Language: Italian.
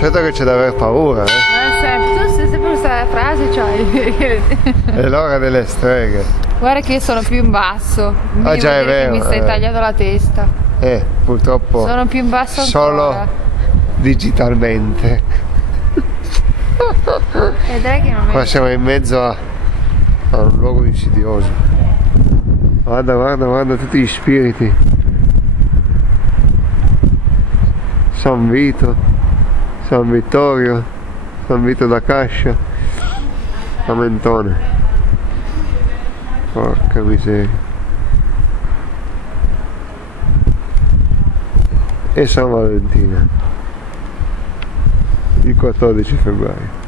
Certo che c'è da aver paura, Sempre, tu sei sempre questa frase, c'hai. È l'ora delle streghe. Guarda che io sono più in basso. Ah, già, è Vuol dire vero, che mi stai tagliando la testa. Purtroppo Sono più in basso solo ancora. digitalmente. Vedrai che non mi... Qua siamo in mezzo a un luogo insidioso. Guarda, guarda, guarda tutti gli spiriti. San Vito, San Vittorio, San Vito da Cascia, Amentone. Porca miseria. E San Valentina, il 14 febbraio.